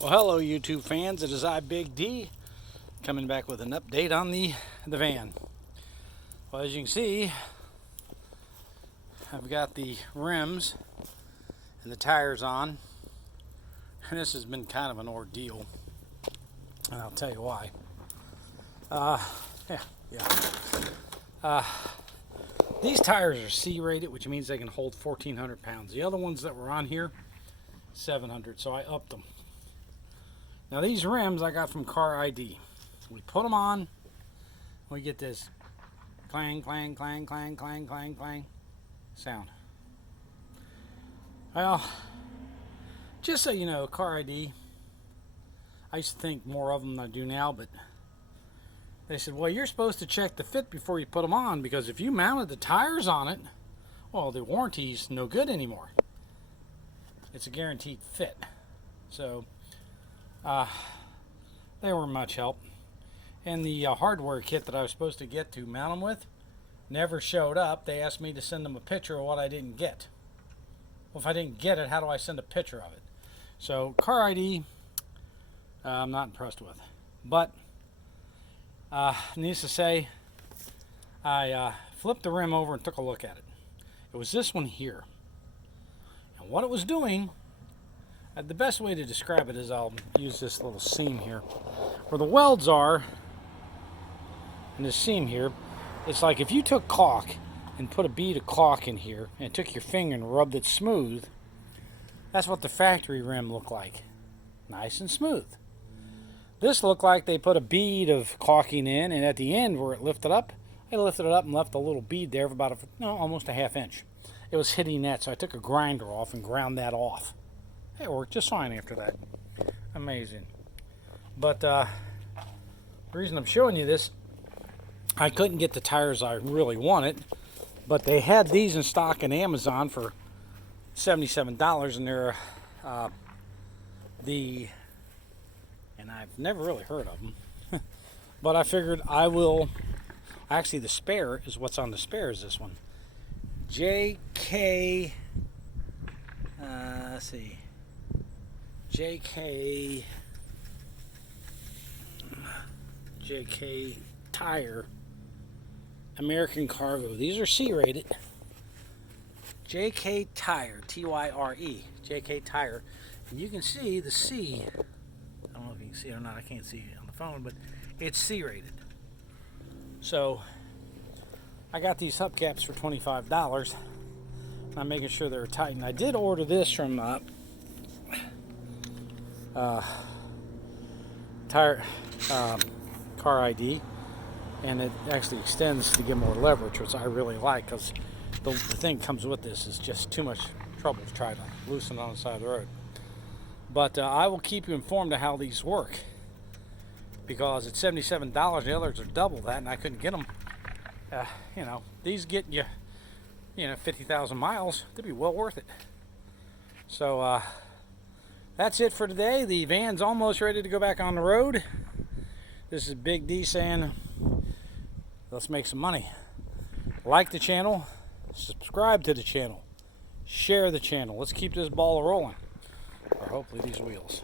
Well, hello YouTube fans, it is I, Big D, coming back with an update on the van. Well, as you can see, I've got the rims and the tires on, and this has been kind of an ordeal, and I'll tell you why. These tires are C-rated, which means they can hold 1,400 pounds. The other ones that were on here, 700, so I upped them. Now these rims I got from Car ID. We put them on, we get this clang, clang, clang, clang, clang, clang, clang sound. Well, just so you know, Car ID, I used to think more of them than I do now, but they said, well, you're supposed to check the fit before you put them on, because if you mounted the tires on it, well, the warranty's no good anymore. It's a guaranteed fit. So they weren't much help. And the hardware kit that I was supposed to get to mount them with never showed up. They asked me to send them a picture of what I didn't get. Well, if I didn't get it, how do I send a picture of it? So Car ID, I'm not impressed with. But needless to say, I flipped the rim over and took a look at it. It was this one here. And what it was doing, the best way to describe it is I'll use this little seam here. Where the welds are, and this seam here, it's like if you took caulk and put a bead of caulk in here and took your finger and rubbed it smooth, that's what the factory rim looked like. Nice and smooth. This looked like they put a bead of caulking in, and at the end where it lifted up, I lifted it up and left a little bead there for about almost a half inch. It was hitting that, so I took a grinder off and ground that off. It worked just fine after that. Amazing. But the reason I'm showing you this, I couldn't get the tires I really wanted, but they had these in stock in Amazon for $77, and they're and I've never really heard of them. But I figured I will, actually the spare is what's on the spare is this one. JK, let's see. JK Tyre American Cargo. These are C-rated. JK Tyre, Tyre, JK Tyre. And you can see the C. I don't know if you can see it or not. I can't see it on the phone, but it's C-rated. So I got these hubcaps for $25. I'm making sure they're tight. And I did order this from Car ID, and it actually extends to get more leverage, which I really like, because the thing comes with this is just too much trouble to try to loosen on the side of the road. But I will keep you informed of how these work, because it's $77. The others are double that, and I couldn't get them. These get you 50,000 miles. They'd be well worth it. So that's it for today. The van's almost ready to go back on the road. This is Big D saying, let's make some money. Like the channel, subscribe to the channel, share the channel. Let's keep this ball rolling, or hopefully these wheels.